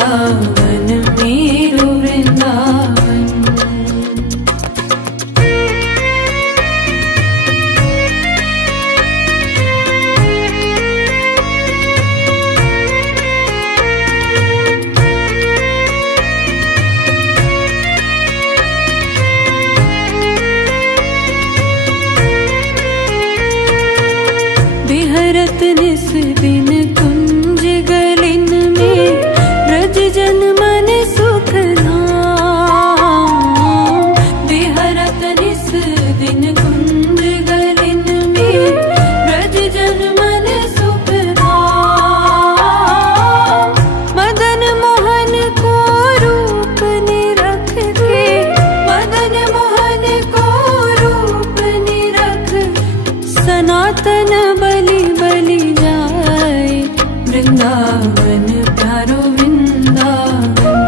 वृंदावन मेरो वृंदावन। बिहरत निस दिन कुंज गलिन में ब्रज जन मन सुख धाम। बिहरत निस दिन कुंज गलिन में ब्रज जन मन सुख धाम। मदन मोहन को रूप निरख के, मदन मोहन को रूप निरख सनातन बलि बलि जाए। वृंदावन प्यारो वृंदावन,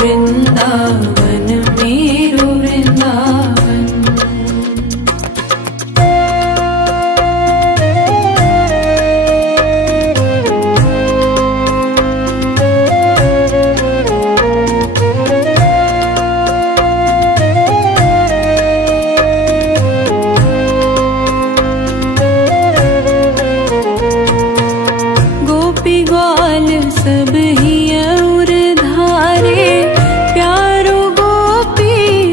वृंदावन मेरो वृंदावन। गोपी ग्वाल सब ही और धारे, प्यारो गोपीनाथ।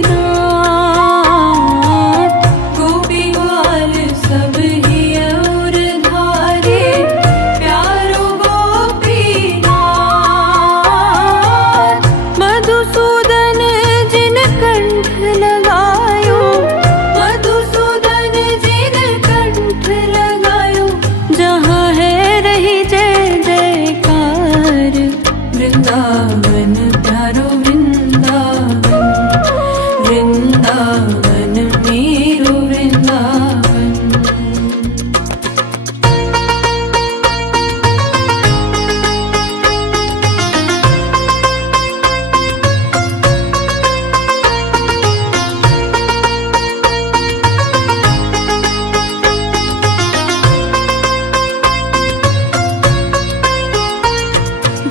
गोपी ग्वाल सब ही और धारे, प्यारो गोपीनाथ। मधुसूदन जिन कंठ लगायो, मधुसूदन जिन कंठ लगायो। जहाँ है रही जय जयकार। वृंदावन प्यारो वृंदावन, वृंदावन मेरो वृंदावन।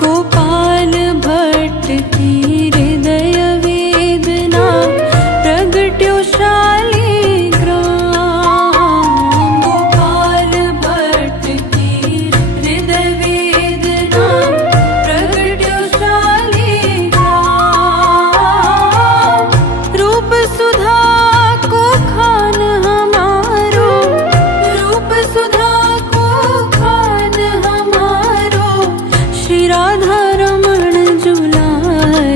गोपाल भट्ट की हृदय वेदना प्रगट्यो शालिग्राम। गोपाल भट्ट की हृदय वेदना प्रगट्यो शालिग्राम। रूप सुधा को खान हमारो, रूप सुधा को खान हमारो। श्री राधा रमण जुलाए।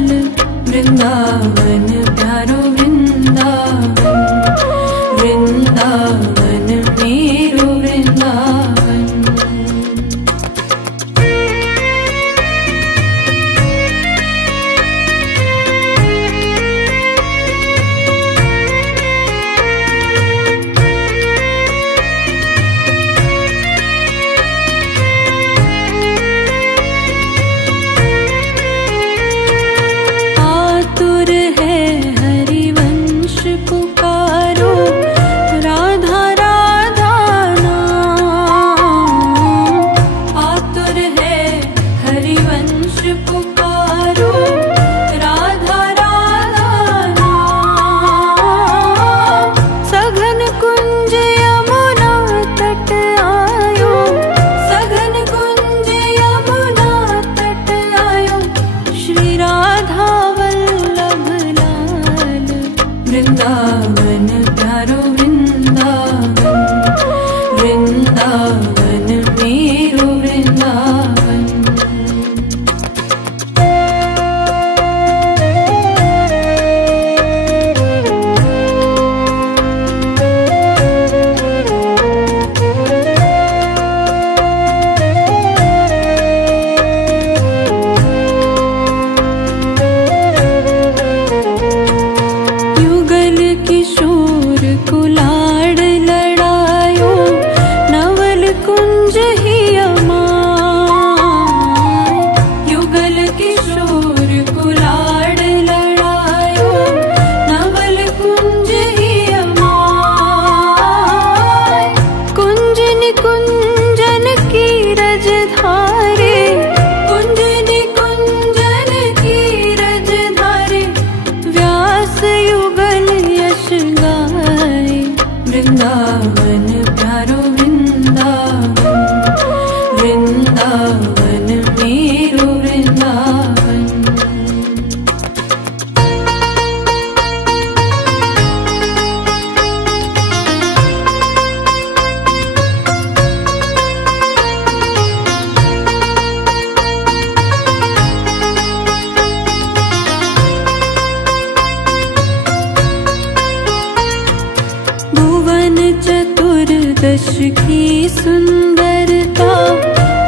दश की सुंदरता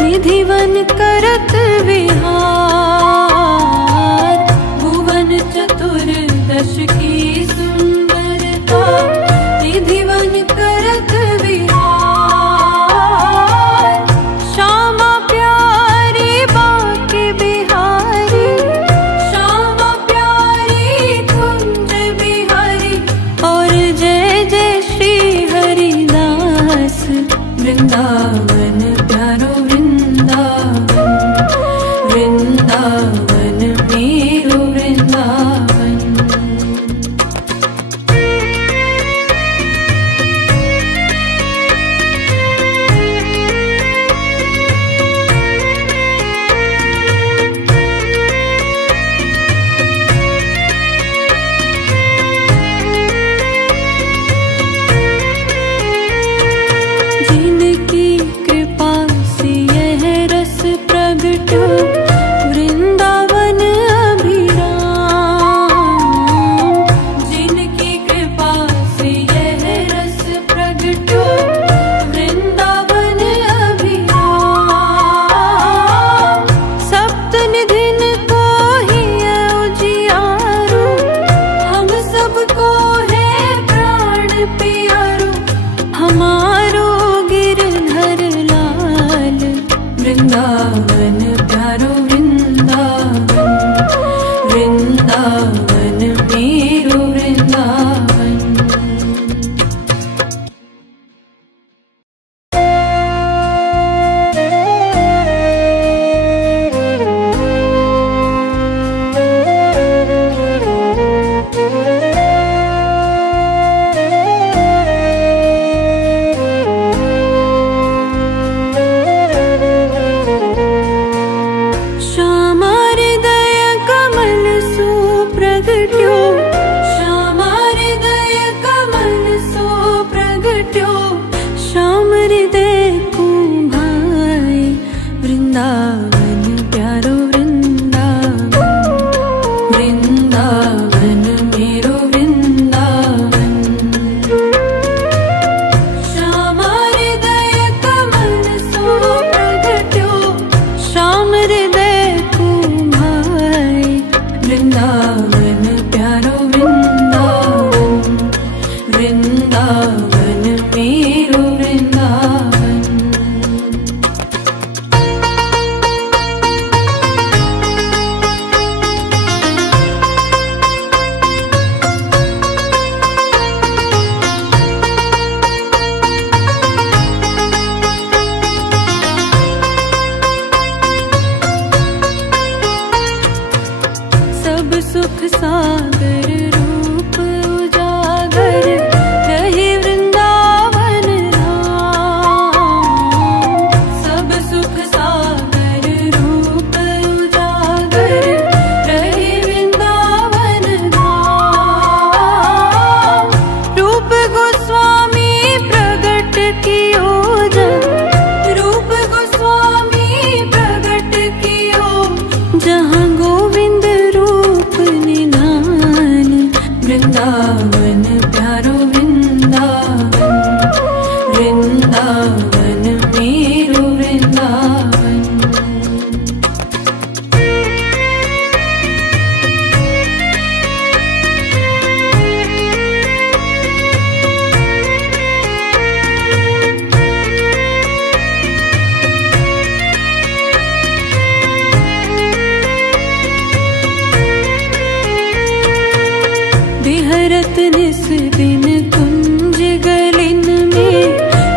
निधिवन करत विहार। भुवन चतुर्दश की सुंदरता निधिवन करत विहार। श्यामा प्यारी बाके बिहारी, श्यामा प्यारी कुंज बिहारी। और जय जय श्री हरिदास वृंदावन प्यारो वृंदावन। वृंदावन मेरो वृंदावन। जिनकी कृपा से यह रस प्रगटो वृंदावन अभिराम। जिनकी कृपा से यह रस प्रगटो वृंदावन अभिराम। सप्त निधिन को ही उजियारो, हम सबको है प्राण प्यारो। हमारो गिरधर लाल वृंदावन प्यारो वृंदावन। वृंदावन मेरो वृंदावन। श्यामा हृदय कमल सो प्रगट्यो, श्यामा हृदय कमल सो प्रगट्यो। श्याम हृदय को भाई वृंदावन प्यारो वृंदावन। वृंदावन मेरो वृंदावन। श्यामा हृदय कमल सो प्रगट्यो, श्याम हृदय को भाई वृंदावन प्यारो वृंदावन। वृंदावन मेरो वृंदावन। सब सुख सागर रूप उजागर रहे वृंदावन धाम। सब सुख सागर रूप उजागर रहे वृंदावन धाम। रूप गोस्वामी प्रगट कियो जब, रूप गोस्वामी प्रगट कियो जहाँ गोविंद रूप निधान। वृंदावन प्यारो वृंदावन। वृंदावन मेरो वृंदावन। बिहरत निस दिन कुंज गलिन में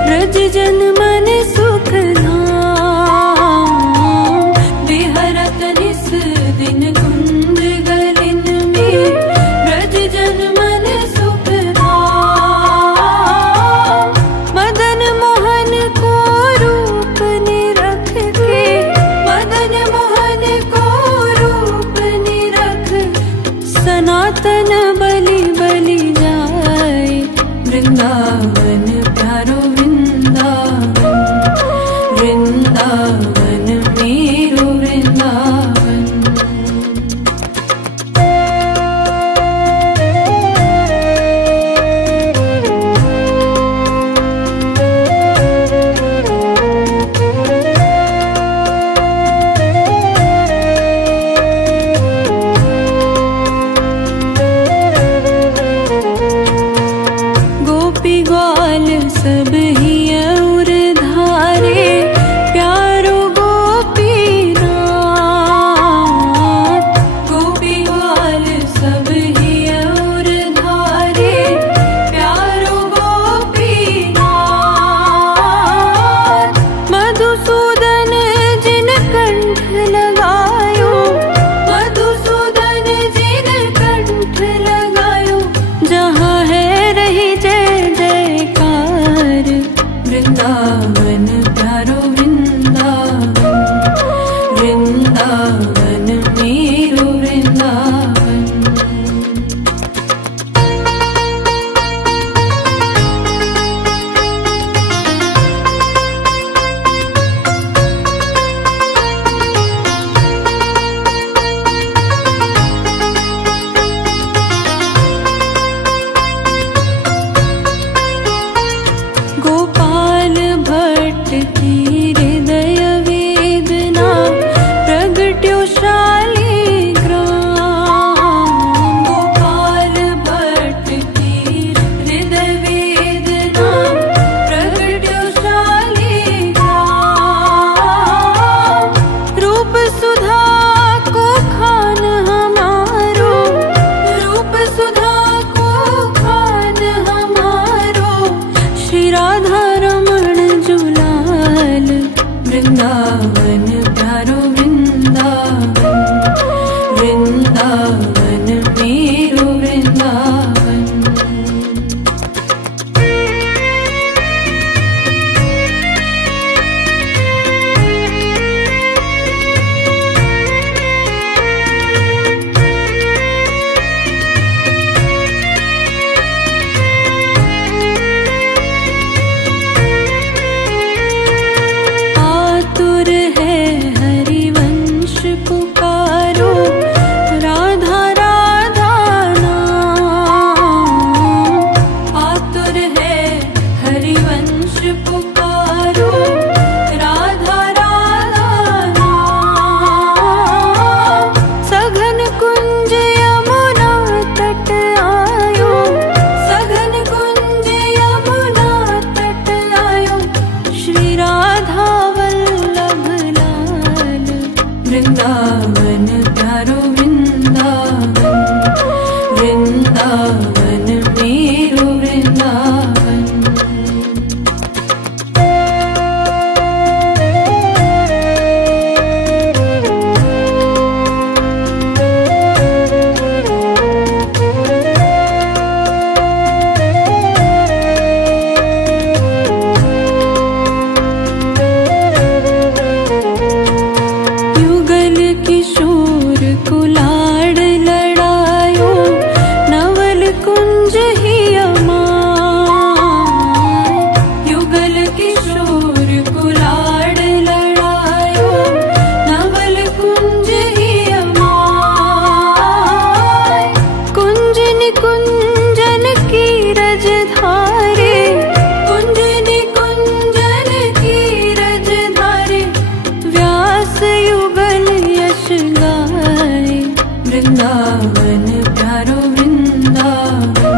ब्रज जन मन सुख धाम। बिहरत निस दिन कुंज गलिन में ब्रज जन मन सुख धाम। मदन मोहन को रूप निरख के, मदन मोहन को रूप निरख सनातन बलि बलि जाए। वृंदावन प्यारो वृंदावन। वृंदावन मेरो वृंदावन। प्यारो वृंदावन, वृंदावन मेरो वृंदावन। वृंदावन प्यारो वृंदावन,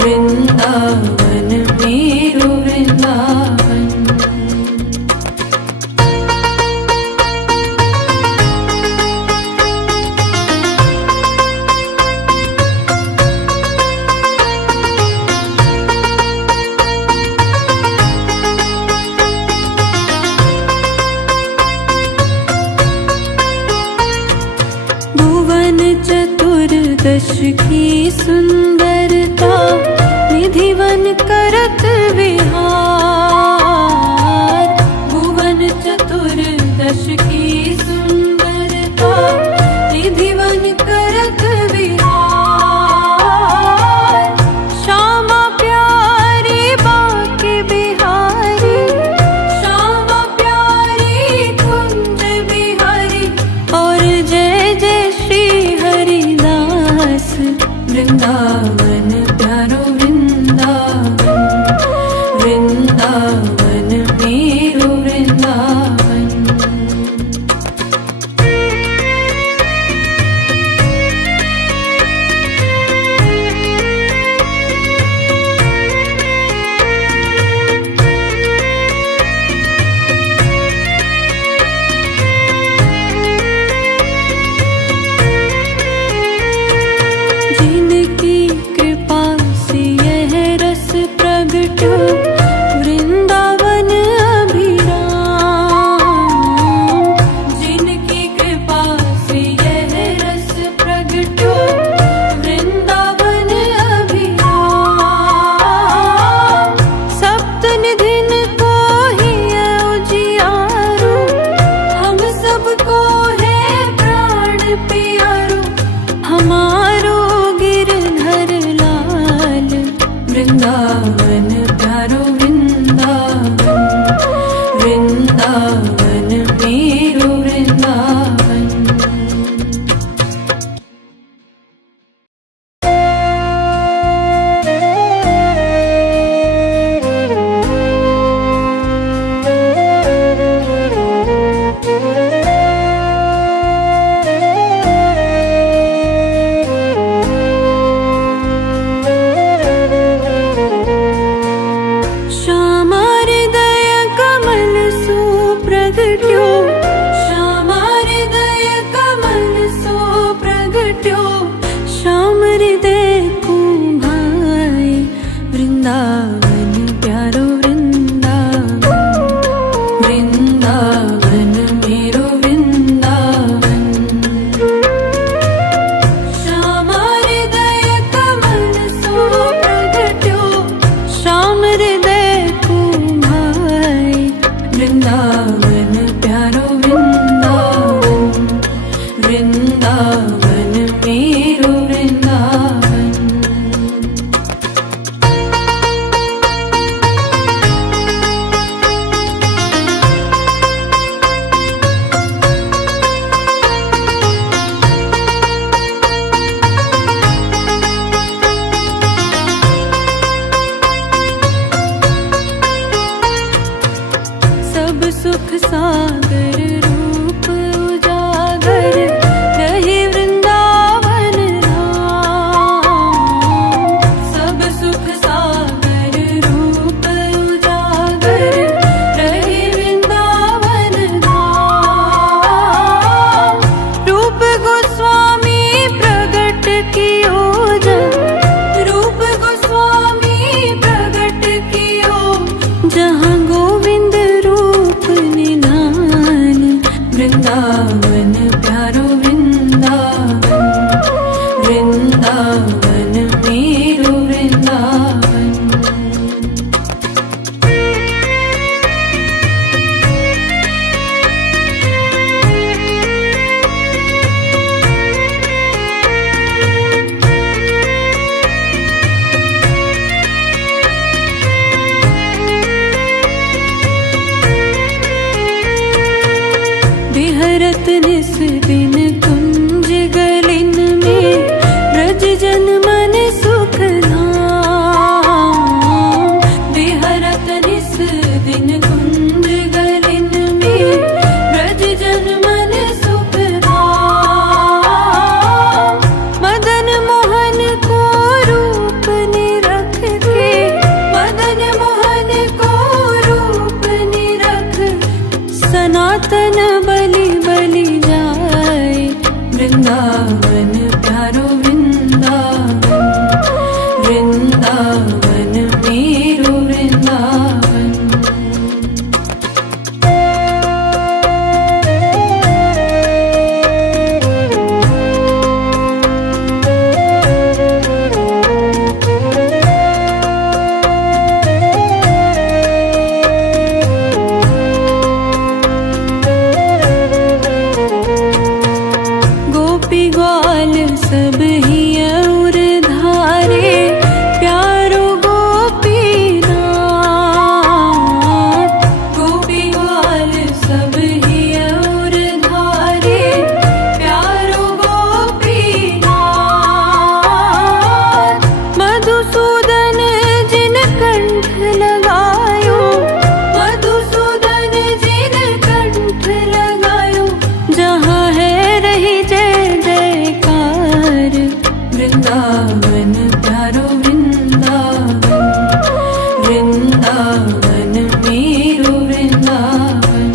वृंदावन मेरो वृंदावन। भुवन चतुर्दश की सुंदरता, निधिवन करत विहार। भुवन चतुर्दश की सुंदरता, निधिवन करत विहार। श्यामा प्यारी बाके बिहारी, श्यामा प्यारी कुंज बिहारी। और जय जय श्री हरिदास, वृंदावन प्यारो वृंदावन, वृंदावन मेरो वृंदावन। जिनकी कृपा से यह रस प्रगटो, वृंदावन अभिराम। जिनकी कृपा से यह रस प्रगटो, वृंदावन अभिराम। सप्तनिधिन को ही उजियारो, हम सबको है प्राण प्यारो। हमारो गिरधर लाल, वृंदावन प्यारो वृंदावन, वृंदावन मेरो वृंदावन। श्यामा हृदय कमल सो प्रगट्यो, श्यामा हृदय कमल सो प्रगट्यो। श्याम हृदय को भाई, वृंदावन प्यारो वृंदावन, वृंदावन मेरो वृंदावन। श्यामा हृदय कमल सो प्रगट्यो, श्याम हृदय को भाई, वृंदावन प्यारो वृंदावन, वृंदावन मेरो वृंदावन। सब सुख सागर रूप उजागर, रहे वृंदावन वृंदावन प्यारो वृंदावन, वृंदावन मेरो वृंदावन। गोपी ग्वाल सब ही और धारे, प्यारो गोपीनाथ। गोपी ग्वाल सब ही और धारे, प्यारो गोपीनाथ। मधुसूदन जिन कंठ लगायो, मधुसूदन जिन कंठ लगायो, जहाँ है रही जय जयकार। वृंदावन प्यारो वृंदावन, वृंदावन मेरो वृंदावन।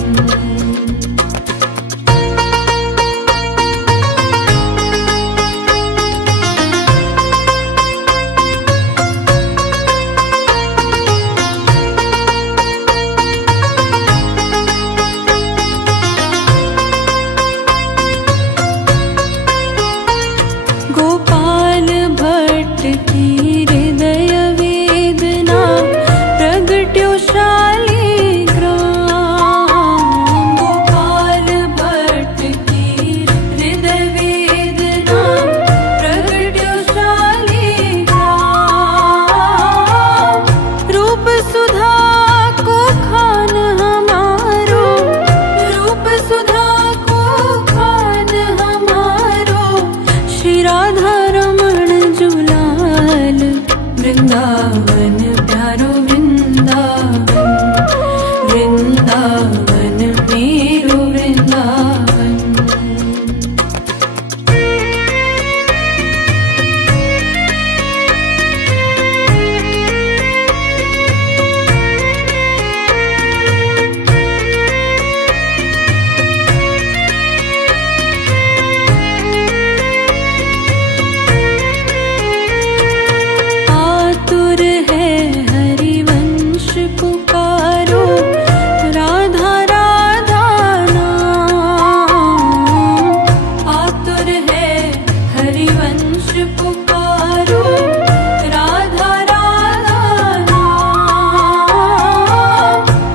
गोपाल भट्ट की हृदय वेदना, प्रगट्यो शालिग्राम। गोपाल भट्ट की हृदय वेदना, प्रगट्यो शालिग्राम। रूप सुधा को खान हमारो, रूप सुधा को खान हमारो, श्री राधा रमण जुलाल। वृंदावन प्यारो वृंदावन, वृंदावन मेरो वृंदावन। आतुर है हरिवंश पुकारो, राधा राधा नाम। आतुर है हरिवंश पुकारो, राधा राधा नाम।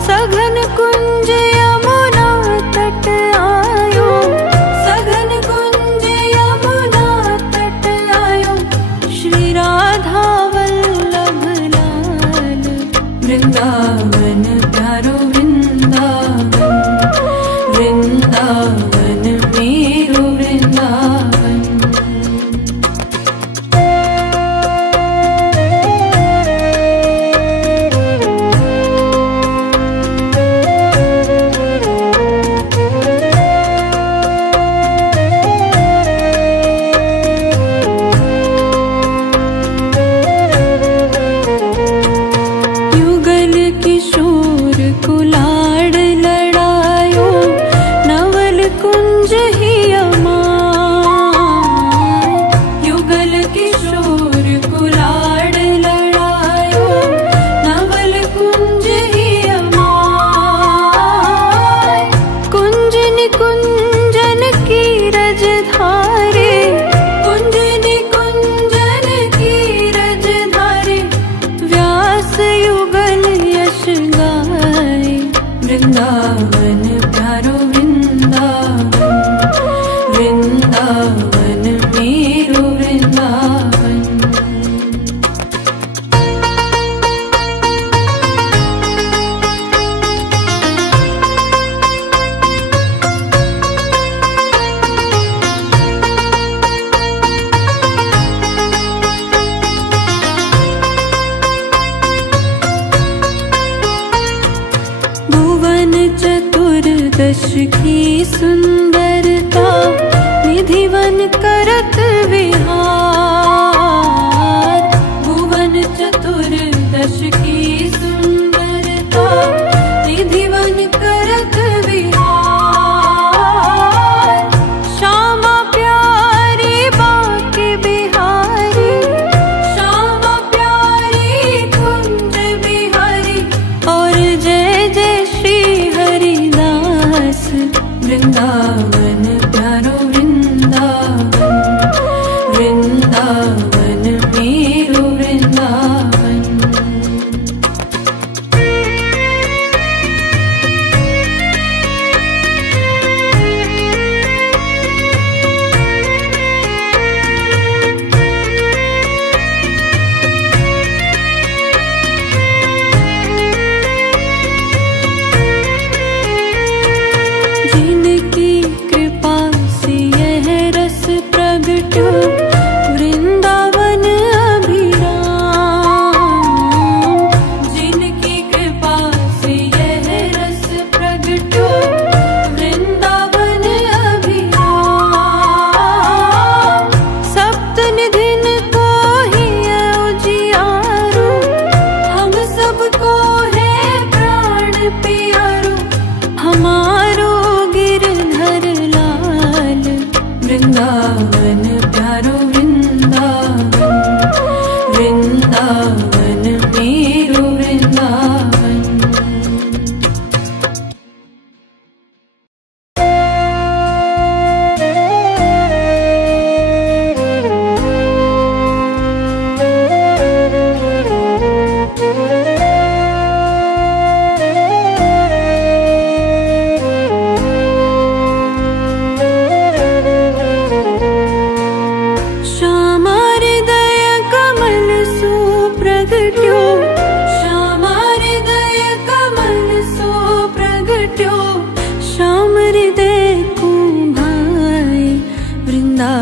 सघन कुंज यमुना तट आयो, सघन कुंज यमुना तट आयो, श्री राधा वल्लभ लाल। वृंदावन प्यारो वृंदावन, वृंदावन मेरो वृंदावन। युगल किशोर कुलाड़ लड़ायो, नवल कुंज ही अमाय। युगल किशोर कुलाड़ लड़ायो, नवल कुंज ही अमाय। कुंज निकुंजन की रज धारे, कुंज निकुंजन की रज धारे, व्यास युगल यश गाए। वृंदावन प्यारो वृंदावन, वृंदावन मेरो वृंदावन। भुवन चतुर्दश की सुंदरता, निधिवन करत विहार। भुवन चतुर्दश की सुंदरता, निधिवन करत विहार। श्यामा प्यार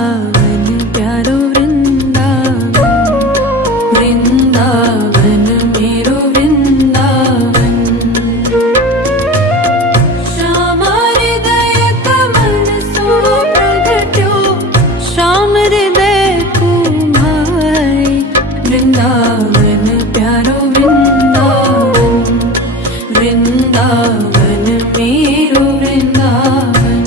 वृंदावन प्यारो वृंदावन, वृंदावन मेरो वृंदावन। श्याम हृदय कमल सो प्रगट्यो, श्याम हृदय कुमाई। वृंदावन प्यारो वृंदावन, वृंदावन मेरो वृंदावन।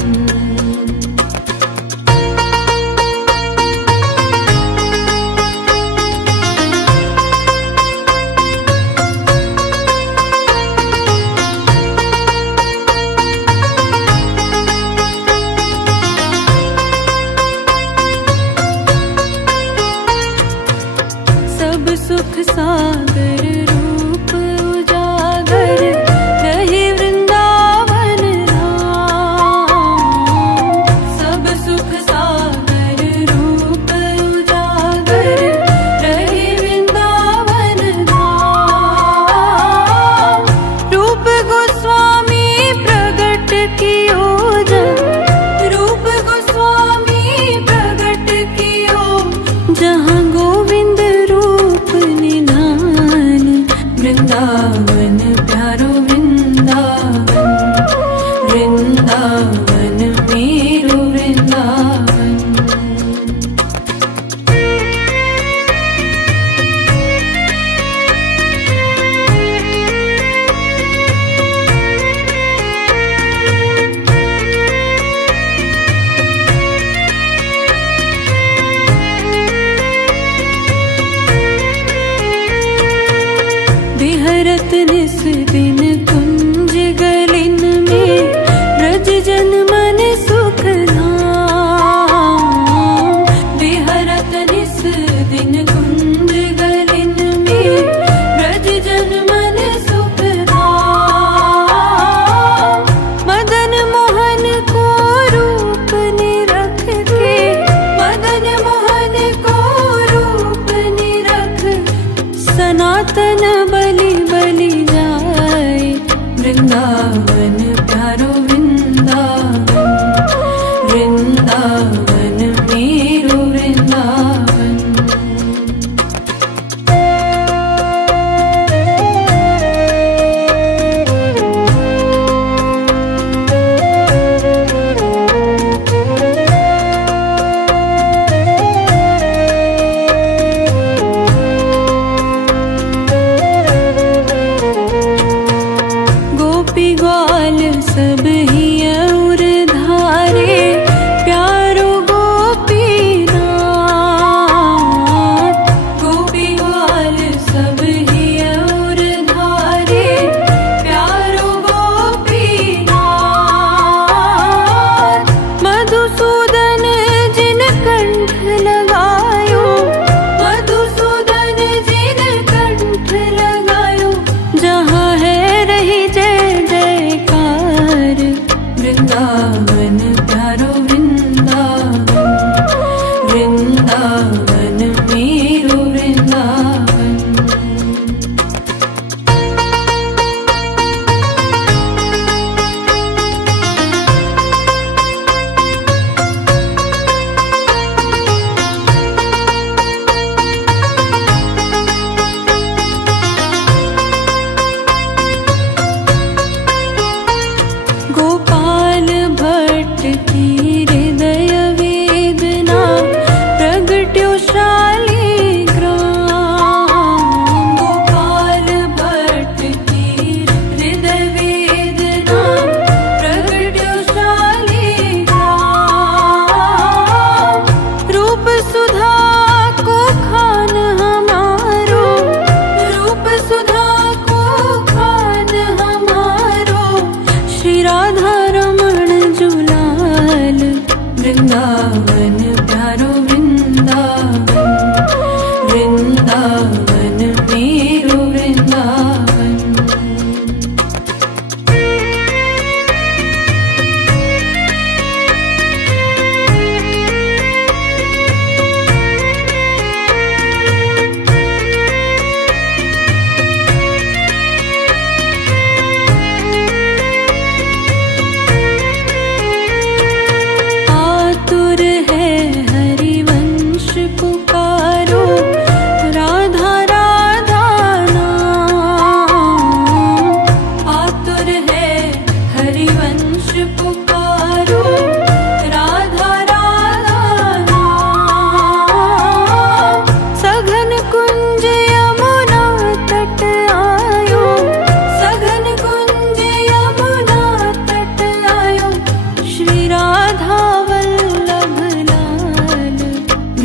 सब सुख सागर रूप उजागर, रहे वृंदावन धाम। सब सुख सागर रूप उजागर, रहे वृंदावन धाम। रूप गोस्वामी प्रगट कियो जब, रूप गोस्वामी प्रगट कियो जहाँ गोविंद रूप निधान।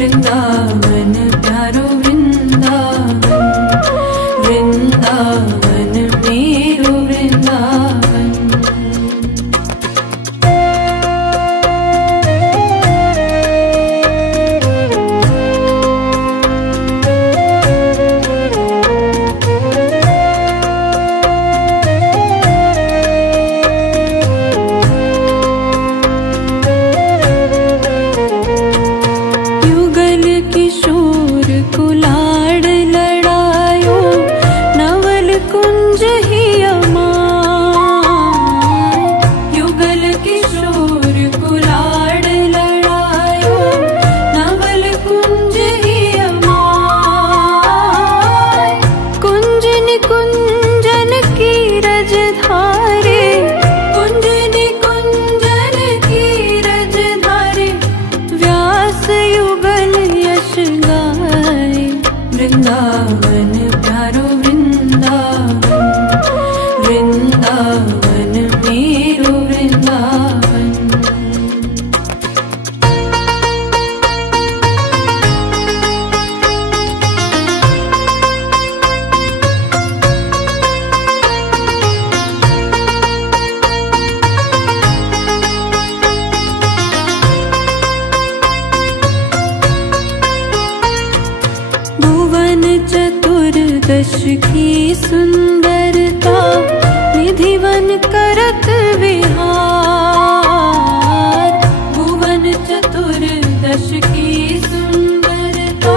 वृंदावन प्यारो वृंदावन, वृंदावन मेरो वृंदावन। किशोर कुलाड़ लड़ायो नवल कुंज ही अमाय। युगल किशोर कुलाड़ लड़ायो नवल कुंज ही अमाय। कुंज निकुंजन की रजधारे, कुंज निकुंजन की रजधारे, व्यास युगल गाए। वृंदावन प्यारो वृंदावन, वृंदावन मेरो वृंदावन। भुवन चतुर्दश की सुंदरता, निधिवन करत विहार। भुवन चतुर्दश की सुंदरता,